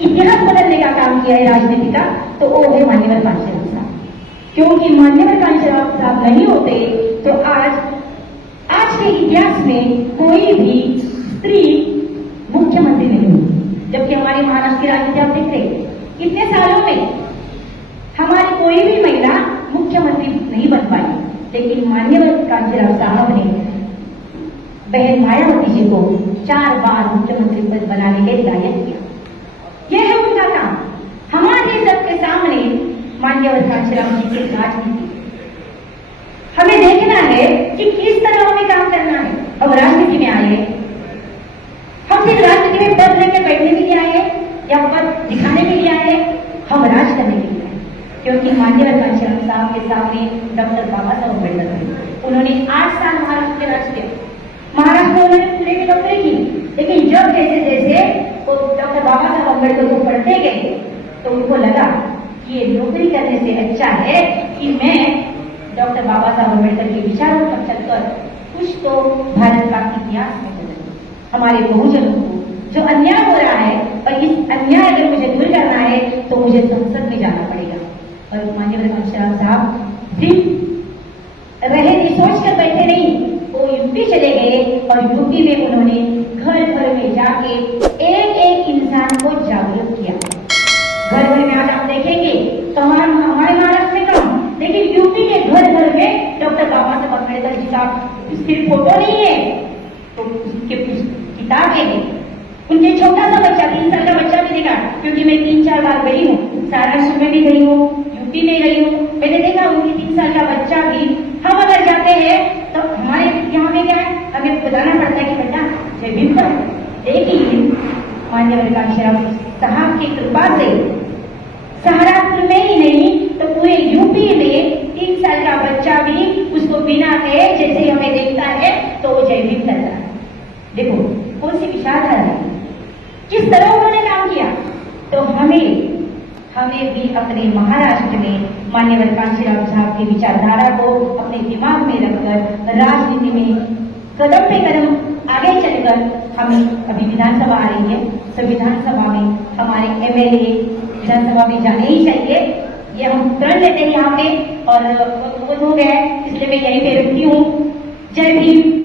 इतिहास बदलने का काम किया है राजनीति का, तो वो है मान्यवर कांशीराम साहब। क्योंकि मान्यवर कांशीराम साहब नहीं होते तो आज के इतिहास में कोई भी स्त्री मुख्यमंत्री नहीं हुई। जबकि हमारे महाराष्ट्र की राजनीति आप देख रहे इतने सालों में हमारी कोई भी महिला मुख्यमंत्री नहीं बन पाई, लेकिन मान्यवर कांशीराम साहब ने बहन मायावती जी को 4 बार मुख्यमंत्री पद बनाने के लायक किया। यह है उनका काम। हमारे सबके सामने मान्यवर कांशीराम जी की राजनीति हमें देखना है कि किस तरह हमें काम करना है। अब राजनीति में आए, हम सिर्फ राजनीति में पद लेकर बैठने के लिए आए या पद दिखाने के लिए आए, हम राज करने के लिए आए। क्योंकि मान्यवर कांशीराम साहब के सामने डॉक्टर बाबा साहब अम्बेडकर थे। उन्होंने 8 साल महाराष्ट्र में राज किया। महाराष्ट्र में उन्होंने पूरे की नौकरी की, लेकिन जब जैसे जैसे वो डॉक्टर बाबा साहब अम्बेडकर को पढ़ते गए तो उनको लगा कि ये नौकरी करने से अच्छा है कि मैं डॉक्टर बाबा साहब अम्बेडकर के विचारों पर चलकर कुछ तो भारत का इतिहास में बदलूं। हमारे बहुजनों को जो अन्याय हो रहा है, और इस अन्याय अगर मुझे दूर करना है तो मुझे संसद में जाना पड़ेगा। और मान्यवर कांशीराम साहब सिर्फ रहे सोचकर बैठे नहीं, वो यूपी चले गए और यूपी में उन्होंने घर घर में जाके एक एक इंसान को जागरूक किया। घर घर में आज आप देखेंगे तो हमारे महाराष्ट्र में कम, लेकिन यूपी के घर घर में डॉक्टर बाबा साहब अम्बेडकर जी का सिर्फ फोटो नहीं है तो उसके किताबें हैं। उनके छोटा सा बच्चा 3 साल का बच्चा भी देखा, क्योंकि मैं 3-4 बार गई हूँ, महाराष्ट्र में भी गई हूँ, यूपी में गई हूँ, मैंने देखा उनकी 3 साल का बच्चा भी। हम अगर जाते हैं तो हमारे यहाँ में क्या है, हमें बताना पड़ता है कि बेटा जय भीम पर। लेकिन मान्यवर कांशीराम साहब की कृपा से सहारनपुर में ही नहीं तो पूरे यूपी में 3 साल का बच्चा भी उसको बिना कहे जैसे हमें देखता है तो वो जय भीम करता है। देखो कौन सी विचारधारा है, किस तरह उन्होंने काम किया। तो हमें भी अपने महाराष्ट्र में मान्यवर कांशीराम साहब की विचारधारा को अपने दिमाग में रखकर राजनीति में कदम पे कदम आगे चलकर, हमें अभी विधानसभा आ रही है तो विधानसभा में हमारे एमएलए विधानसभा में जाने ही चाहिए। ये हम प्रण लेते हैं यहाँ पे, और वो हो गया इसलिए मैं यहीं पे रुकती हूँ। जय भीम।